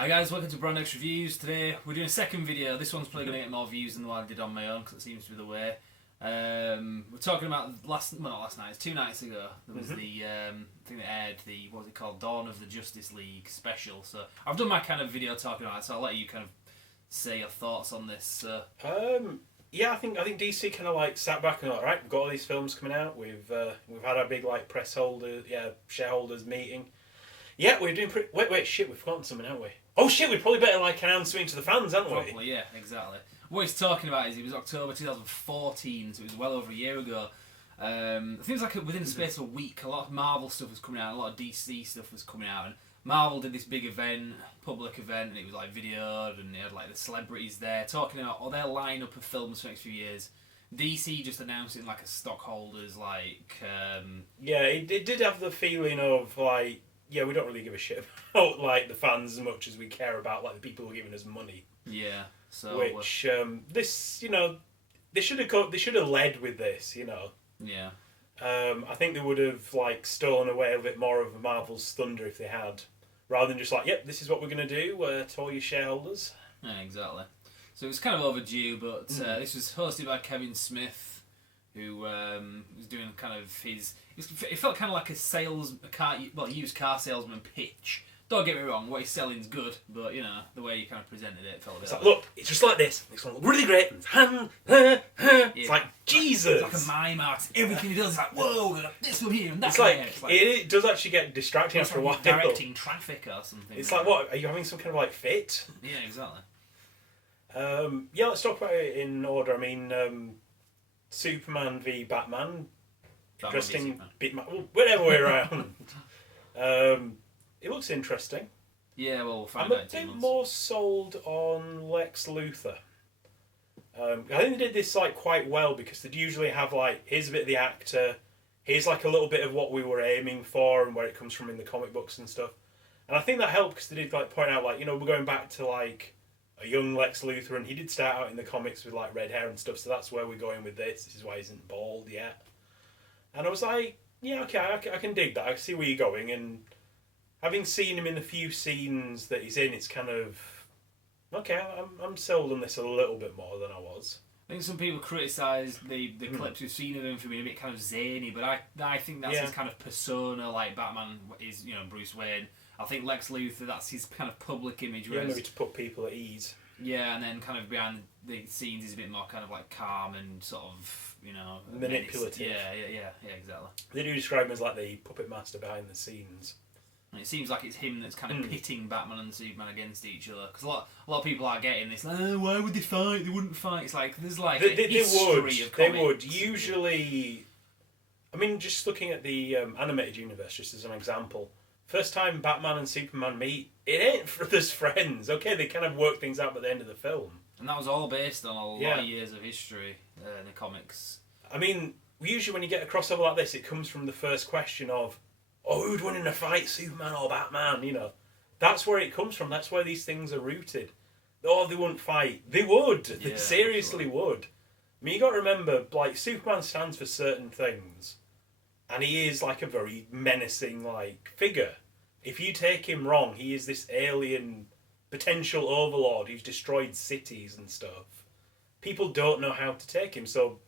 Hi guys, welcome to Brand X Reviews. Today we're doing a second video. This one's probably going to get more views than the one I did on my own because it seems to be the way. We're talking about not last night, it's 2 nights ago. There was the thing that aired, what was it called? Dawn of the Justice League special. So I've done my kind of video talking about it, so I'll let you kind of say your thoughts on this. Yeah, I think DC kind of like sat back and like, right, we've got all these films coming out. We've had our big like shareholders meeting. Yeah, we're doing pretty. Wait, shit, we've forgotten something, haven't we? Oh shit, we probably better like announce something to the fans, haven't we? Probably, yeah, exactly. What he's talking about is it was October 2014, so it was well over a year ago. I think it was like within the space of a week, a lot of Marvel stuff was coming out, a lot of DC stuff was coming out, and Marvel did this big event, public event, and it was like videoed, and they had like the celebrities there talking about all their lineup of films for the next few years. DC just announcing like a stockholders Yeah, it did have the feeling of like, yeah, we don't really give a shit about like the fans as much as we care about like the people who are giving us money. Yeah. So which this, they should have led with this, Yeah. I think they would have like stolen away a bit more of Marvel's thunder if they had, rather than just like, yep, this is what we're gonna do to all your shareholders. Yeah, exactly. So it was kind of overdue, but this was hosted by Kevin Smith, who was doing kind of it felt kind of like a used car salesman pitch. Don't get me wrong, what he's selling is good, but the way he kind of presented it felt a bit. It's like, look, it's just like this. It's going to look really great. It's like Jesus. It's like a mime artist. Everything he does is like, whoa, this one here and that. It's like it does actually get distracting after a while. Directing traffic or something. It's like, what? Are you having some kind of like fit? Yeah, exactly. Yeah, let's talk about it in order. I mean, Superman v Batman. Interesting. Whatever way around. It looks interesting. Yeah, well, we'll find I'm out. a bit more sold on Lex Luthor. I think they did this like quite well because they'd usually have like, here's a bit of the actor, here's like a little bit of what we were aiming for and where it comes from in the comic books and stuff. And I think that helped because they did like point out like, we're going back to like a young Lex Luthor, and he did start out in the comics with like red hair and stuff, so that's where we're going with this. This is why he isn't bald yet. And I was like, yeah, okay, I can dig that. I see where you're going, and having seen him in the few scenes that he's in, it's kind of okay. I'm sold on this a little bit more than I was. I think some people criticise the clips we've seen of him for being a bit kind of zany, but I think that's his kind of persona. Like Batman is, Bruce Wayne. I think Lex Luthor, that's his kind of public image. Yeah, maybe to put people at ease. Yeah, and then kind of behind the scenes he's a bit more kind of like calm and sort of, manipulative. Yeah, exactly. They do describe him as like the puppet master behind the scenes. And it seems like it's him that's kind of pitting Batman and Superman against each other. Because a lot of people are getting this, why would they fight? They wouldn't fight. It's like, there's like a history of comics. They would. Usually, I mean, just looking at the animated universe, just as an example, first time Batman and Superman meet, it ain't for this friends. Okay, they kind of work things out by the end of the film. And that was all based on a lot of years of history in the comics. I mean, usually when you get a crossover like this, it comes from the first question of, who'd win in a fight, Superman or Batman? That's where it comes from. That's where these things are rooted. Oh, they wouldn't fight. They would. They seriously would. I mean, you got to remember, like, Superman stands for certain things, and he is like a very menacing like figure. If you take him wrong, he is this alien potential overlord who's destroyed cities and stuff. People don't know how to take him, so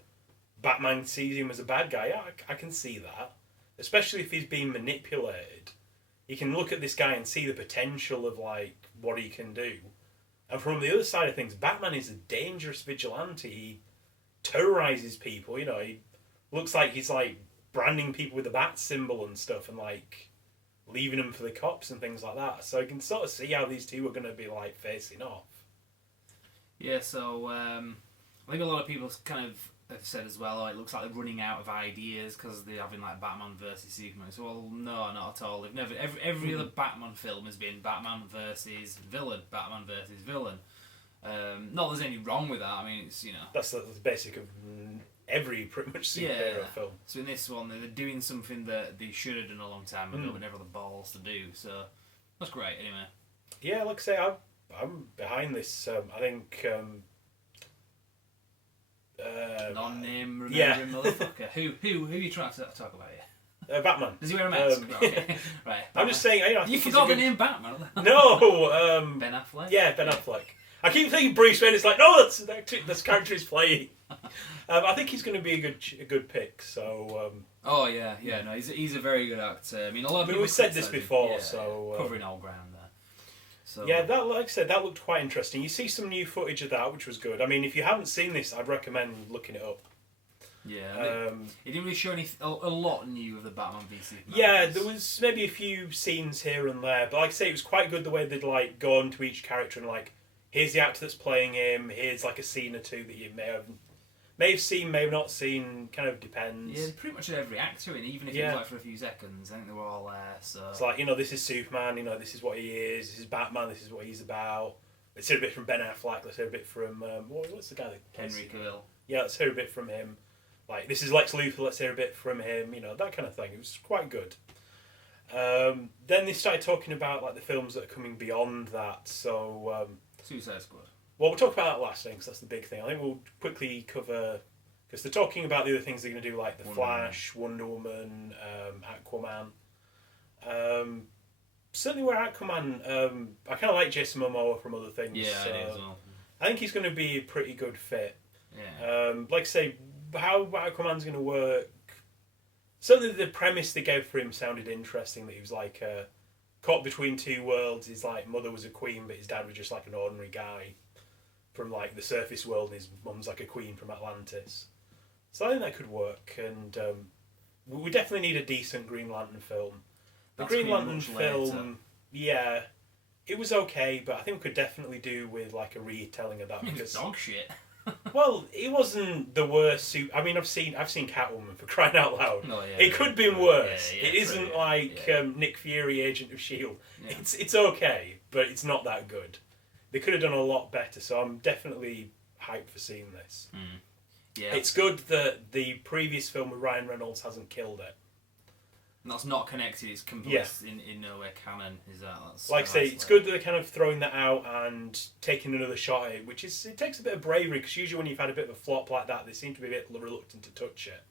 Batman sees him as a bad guy. Yeah, I can see that. Especially if he's being manipulated. You can look at this guy and see the potential of like what he can do. And from the other side of things, Batman is a dangerous vigilante. He terrorizes people, he looks like he's like branding people with the bat symbol and stuff and like leaving them for the cops and things like that. So you can sort of see how these two are going to be like facing off. Yeah, so I think a lot of people kind of have said as well, it looks like they're running out of ideas because they're having like Batman versus Superman. So, well, no, not at all. They've never every other Batman film has been Batman versus villain, Batman versus villain. Not that there's any wrong with that. I mean, it's that's the basic of every pretty much superhero film. So in this one, they're doing something that they should have done a long time ago, but never had the balls to do. So that's great. Anyway. Yeah, like I say, I'm behind this. I think. Non-name remembering motherfucker. Who are you trying to talk about here? Batman. Does he wear a mask? Okay. Right. I'm just saying. I You think he's forgot a the good- name Batman. No. Ben Affleck. Yeah, Ben Affleck. I keep thinking Bruce Wayne. It's like, no, that's character he's playing. I think he's going to be a good pick. So. Oh yeah. No, he's a very good actor. I mean, a lot of people. We've said this criticise him. before, Yeah, so covering all ground there. So yeah, that like I said, that looked quite interesting. You see some new footage of that, which was good. I mean, if you haven't seen this, I'd recommend looking it up. Yeah. It didn't really show a lot new of the Batman v Superman. Yeah, there was maybe a few scenes here and there, but like I say, it was quite good the way they'd like go on to each character and like, here's the actor that's playing him. Here's like a scene or two that you may have seen, may have not seen. Kind of depends. Yeah, pretty much every actor in, even if it was like for a few seconds. I think they were all there. So it's like, this is Superman. This is what he is. This is Batman. This is what he's about. Let's hear a bit from Ben Affleck. Let's hear a bit from what's the guy that plays Henry Cavill. Yeah, let's hear a bit from him. Like, this is Lex Luthor. Let's hear a bit from him. That kind of thing. It was quite good. Then they started talking about like the films that are coming beyond that. So Suicide Squad. Well, we'll talk about that last thing because that's the big thing. I think we'll quickly cover because they're talking about the other things they're going to do, like the Flash, Wonder Woman, Aquaman. Certainly, where Aquaman, I kind of like Jason Momoa from other things. Yeah, I do as well. I think he's going to be a pretty good fit. Yeah. Like I say, how Aquaman's going to work. Certainly, the premise they gave for him sounded interesting. That he was like caught between two worlds. His like mother was a queen, but his dad was just like an ordinary guy from like the surface world, and his mum's like a queen from Atlantis. So I think that could work, and we definitely need a decent Green Lantern film. The Green Lantern film, yeah, it was okay, but I think we could definitely do with like a retelling of that because dog shit. well, it wasn't the worst suit. I mean, I've seen Catwoman, for crying out loud. Oh, yeah, it could have been worse. Yeah, it isn't true, like Nick Fury, Agent of Shield. Yeah. It's okay, but it's not that good. They could have done a lot better. So I'm definitely hyped for seeing this. Yeah, It's good that the previous film with Ryan Reynolds hasn't killed it. and that's not connected. It's complete in no way canon. Is that? That's, Like I say, it's good that they're kind of throwing that out and taking another shot at it, which is it takes a bit of bravery because usually when you've had a bit of a flop like that, they seem to be a bit reluctant to touch it.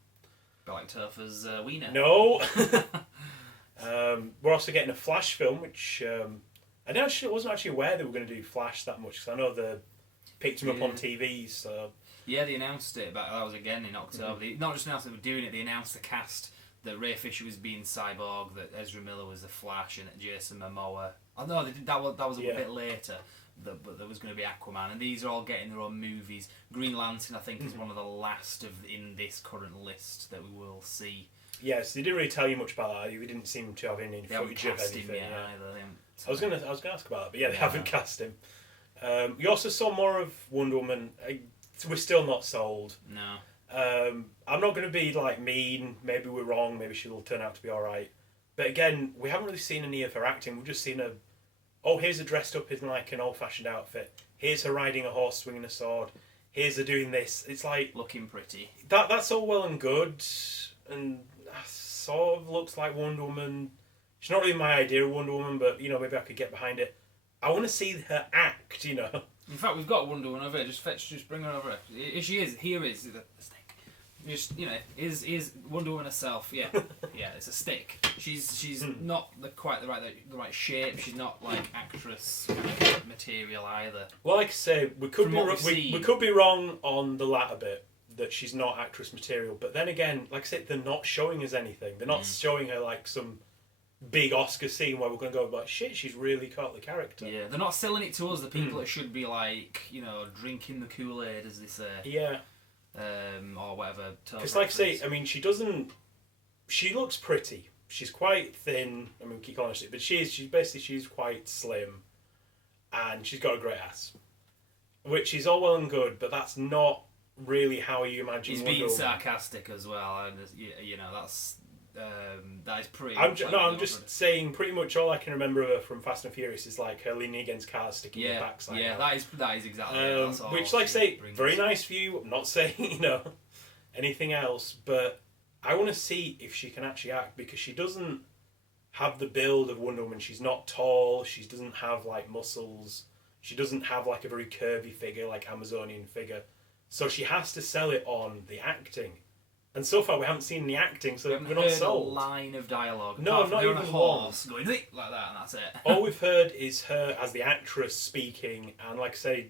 Bit like Topher's wiener. No. We're also getting a Flash film, which I wasn't actually aware they were going to do Flash that much because I know they picked him up on TV. So yeah, they announced it, but that was again in October. They not just announced they were doing it; they announced the cast. That Ray Fisher was being Cyborg, that Ezra Miller was the Flash, and that Jason Momoa. Oh no, they did, that was a bit later. But there was going to be Aquaman, and these are all getting their own movies. Green Lantern, I think, is one of the last in this current list that we will see. Yes, they didn't really tell you much about that. We didn't seem to have any footage of anything. Either, I was gonna ask about that, but yeah, they haven't cast him. You also saw more of Wonder Woman. We're still not sold. No. I'm not going to be like mean. Maybe we're wrong. Maybe she'll turn out to be all right. But again, we haven't really seen any of her acting. We've just seen her. Oh, here's her dressed up in like an old-fashioned outfit. Here's her riding a horse, swinging a sword. Here's her doing this. It's like looking pretty. That's all well and good, and sort of looks like Wonder Woman. She's not really my idea of Wonder Woman, but maybe I could get behind it. I want to see her act. In fact, we've got Wonder Woman over here. Just bring her over here. Here she is. Here is the stick. Just is Wonder Woman herself? Yeah, yeah. It's a stick. She's not quite the right shape. She's not like actress kind of material either. Well, like I say, we could be wrong on the latter bit that she's not actress material. But then again, like I said, they're not showing us anything. They're not showing her like some big Oscar scene where we're going to go like, shit, she's really caught the character. Yeah, they're not selling it to us, the people that should be like, drinking the Kool-Aid, as they say. Yeah. Or whatever. Because like I say, I mean, she looks pretty. She's quite thin. I mean, we keep calling her, but she's quite slim. And she's got a great ass. Which is all well and good, but that's not really how you imagine He's Wonder being Woman. sarcastic as well, and that's... that is pretty. I'm just saying. Pretty much all I can remember of her from Fast and Furious is like her leaning against cars, sticking her backside. Yeah, out. that is exactly. That's all which, like I say, brings. very nice view. I'm not saying anything else, but I want to see if she can actually act because she doesn't have the build of Wonder Woman. She's not tall. She doesn't have like muscles. She doesn't have like a very curvy figure, like Amazonian figure. So she has to sell it on the acting. And so far we haven't seen any acting, so We haven't we're not heard a sold. line of dialogue. No, apart from not her on a even horse going like that, and that's it. All we've heard is her as the actress speaking, and like I say,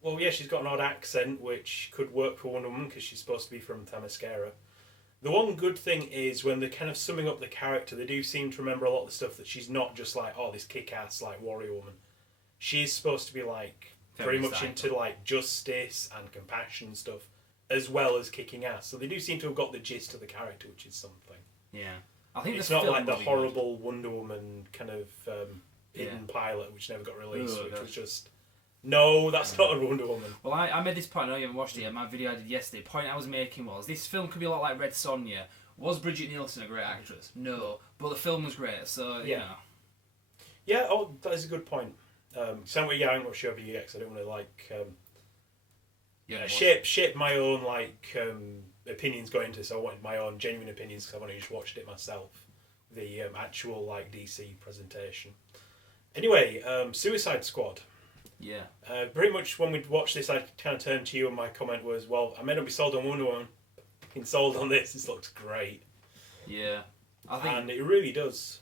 well, yeah, she's got an odd accent, which could work for Wonder Woman because she's supposed to be from Themyscira. The one good thing is when they're kind of summing up the character, they do seem to remember a lot of the stuff that she's not just like, oh, this kick-ass like warrior woman. She's supposed to be like very much into like justice and compassion and stuff, as well as kicking ass. So they do seem to have got the gist of the character, which is something. Yeah, I think It's the not film like the will be horrible Wonder Woman kind of hidden pilot, which never got released, Ugh, which gosh. was just no, that's not a Wonder Woman. Good. Well, I made this point. I know you haven't watched it yet. My video I did yesterday. The point I was making was this film could be a lot like Red Sonja. Was Bridget Nielsen a great actress? No, but the film was great. So you know. Yeah, oh, that is a good point. So yeah, I ain't gonna show you yet because I don't want to like shape my own like opinions going into this. I wanted my own genuine opinions because I've only just watched it myself. The actual like DC presentation. Anyway, Suicide Squad. Yeah. Pretty much when we'd watched this, I kind of turned to you and my comment was, well, I may not be sold on Wonder Woman. Been sold on this. This looks great. Yeah. I think. And it really does.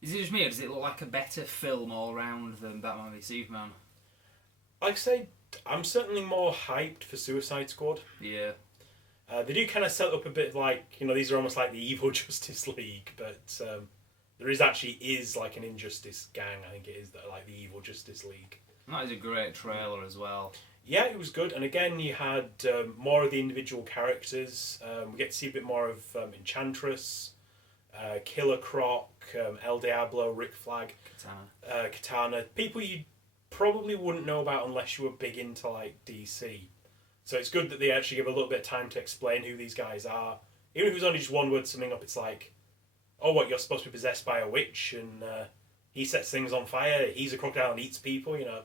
Is it just me, or does it look like a better film all round than Batman v Superman? Like I say, I'm certainly more hyped for Suicide Squad. Yeah. They do kind of set up a bit like, you know, these are almost like the evil Justice League, but there is like an Injustice gang, I think it is, that are like the evil Justice League. And that is a great trailer as well. Yeah, it was good. And again, you had more of the individual characters. We get to see a bit more of Enchantress, Killer Croc, El Diablo, Rick Flag, Katana. People you probably wouldn't know about unless you were big into like DC. So it's good that they actually give a little bit of time to explain who these guys are. Even if it was only just one word summing up, it's like, oh, what, you're supposed to be possessed by a witch and he sets things on fire, he's a crocodile and eats people, you know.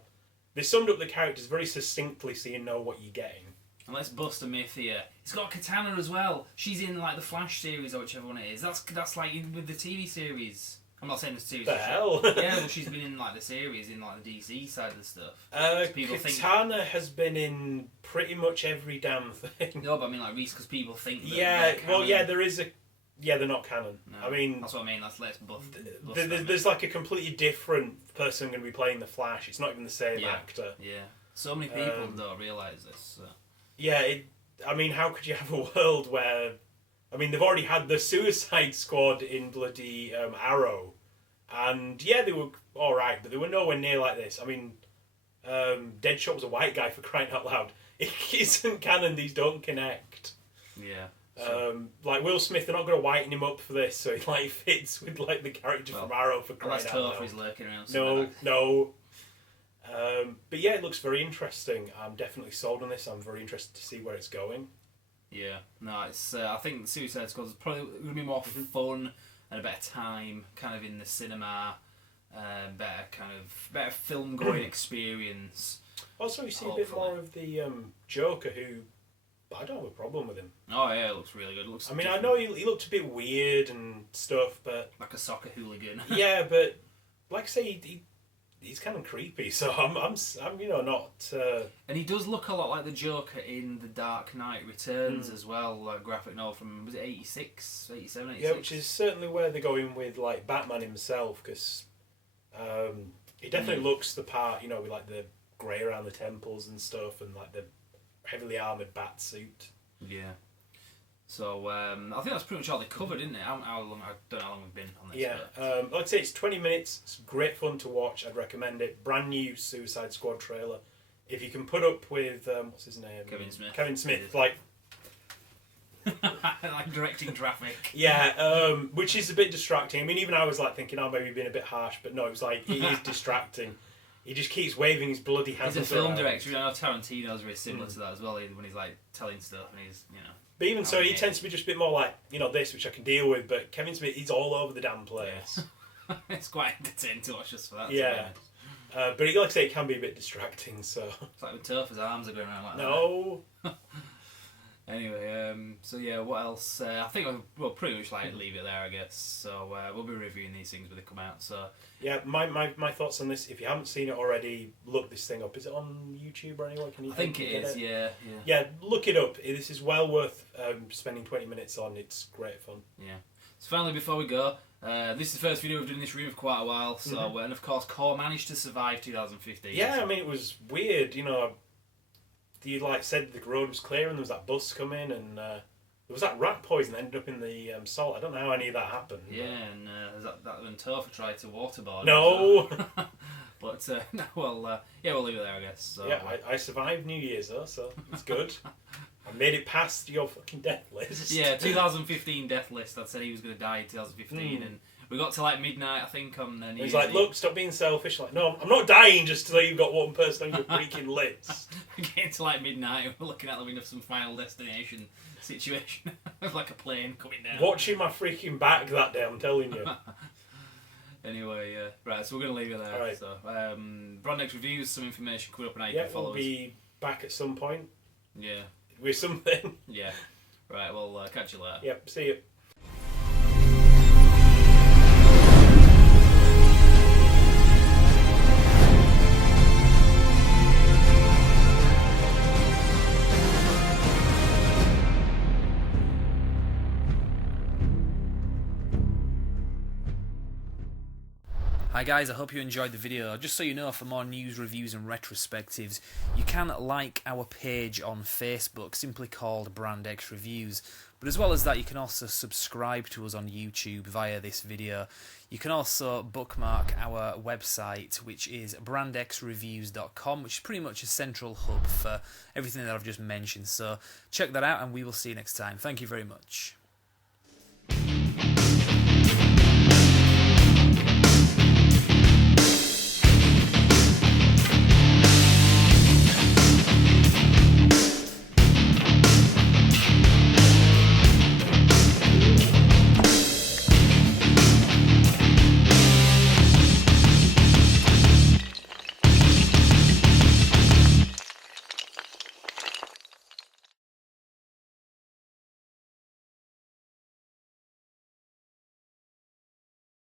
They summed up the characters very succinctly so you know what you're getting. And let's bust a myth here. It's got Katana as well. She's in like the Flash series or whichever one it is. That's like with the TV series. I'm not saying the series. The hell? Yeah, well, she's been in like the series in like the DC side of the stuff. Katana has been in pretty much every damn thing. No, but I mean like Reese, because people think. Yeah, well, yeah, there is a. Yeah, they're not canon. No, I mean, that's what I mean. Let's buff. There's like a completely different person going to be playing the Flash. It's not even the same actor. Yeah, so many people don't realise this. So. Yeah, I mean, how could you have a world where, I mean, they've already had the Suicide Squad in bloody Arrow, and yeah, they were all right, but they were nowhere near like this. I mean, Deadshot was a white guy, for crying out loud. It isn't canon; these don't connect. Yeah. Like Will Smith, they're not going to whiten him up for this, so he like fits with like the character from Arrow, for crying out loud. He's lurking around. No. But yeah, it looks very interesting. I'm definitely sold on this. I'm very interested to see where it's going. Yeah, no, it's. I think Suicide Squad is probably going to be more fun and a better time, kind of in the cinema, better film going experience. Also, you see a bit more of the Joker, who I don't have a problem with him. Oh yeah, it looks really good. I mean, I know he looked a bit weird and stuff, but like a soccer hooligan. Yeah, but like I say, he's kind of creepy. So I'm you know not. And he does look a lot like the Joker in The Dark Knight Returns as well, like graphic novel from, was it 86, 87, 86? Yeah, which is certainly where they're going with like Batman himself, because he definitely looks the part. You know, with like the grey around the temples and stuff, and like the heavily armoured bat suit. Yeah. So I think that's pretty much all they covered, isn't it? How long? I don't know how long we've been on this. Yeah, like I say, it's 20 minutes. It's great fun to watch. I'd recommend it. Brand new Suicide Squad trailer. If you can put up with what's his name? Kevin Smith, like like directing traffic. Yeah, which is a bit distracting. I mean, even I was like thinking, maybe being a bit harsh, but no, it was like it is distracting. He just keeps waving his bloody hands. He's a film director. I know Tarantino's very similar to that as well. When he's like telling stuff, and he's But even so, he tends to be just a bit more like this, which I can deal with. But Kevin Smith, he's all over the damn place. Yeah. It's quite entertaining to watch just for that. Yeah. But like I say, it can be a bit distracting. So it's like with Topher's arms are going around like that. No. Anyway, so yeah, what else? I think we'll pretty much like leave it there, I guess. So we'll be reviewing these things when they come out. So yeah, my thoughts on this. If you haven't seen it already, look this thing up. Is it on YouTube or anywhere? Can you? I think it is. Yeah. Yeah, look it up. This is well worth spending 20 minutes on. It's great fun. Yeah. So finally, before we go, this is the first video we've done in this room for quite a while. So and of course, Core managed to survive 2015. Yeah, so. I mean it was weird. You like said the road was clear and there was that bus coming and there was that rat poison that ended up in the salt. I don't know how any of that happened. Yeah, and that when Topher tried to waterboard. No. But we'll leave it there, I guess. So, yeah, I survived New Year's though, so it's good. I made it past your fucking death list. Yeah, 2015 death list. I said he was going to die in 2015, and we got to like midnight, I think, on New Year's He's like, Eve. look, stop being selfish. Like, no, I'm not dying just so you've got one person on your freaking list. We're getting to like midnight, and we're looking at the window of some Final Destination situation, like a plane coming down. Watching my freaking back that day, I'm telling you. Anyway, right, so we're going to leave it there. Right. So, Brandx Reviews, some information coming up on how you Yeah, can follow we'll be back at some point us. Yeah, with something. yeah. Right, well, catch you later. Yep, see you. Hi guys, I hope you enjoyed the video. Just so you know, for more news, reviews and retrospectives, you can like our page on Facebook, simply called Brandx Reviews. But as well as that, you can also subscribe to us on YouTube via this video. You can also bookmark our website, which is brandxreviews.com, which is pretty much a central hub for everything that I've just mentioned. So check that out and we will see you next time. Thank you very much.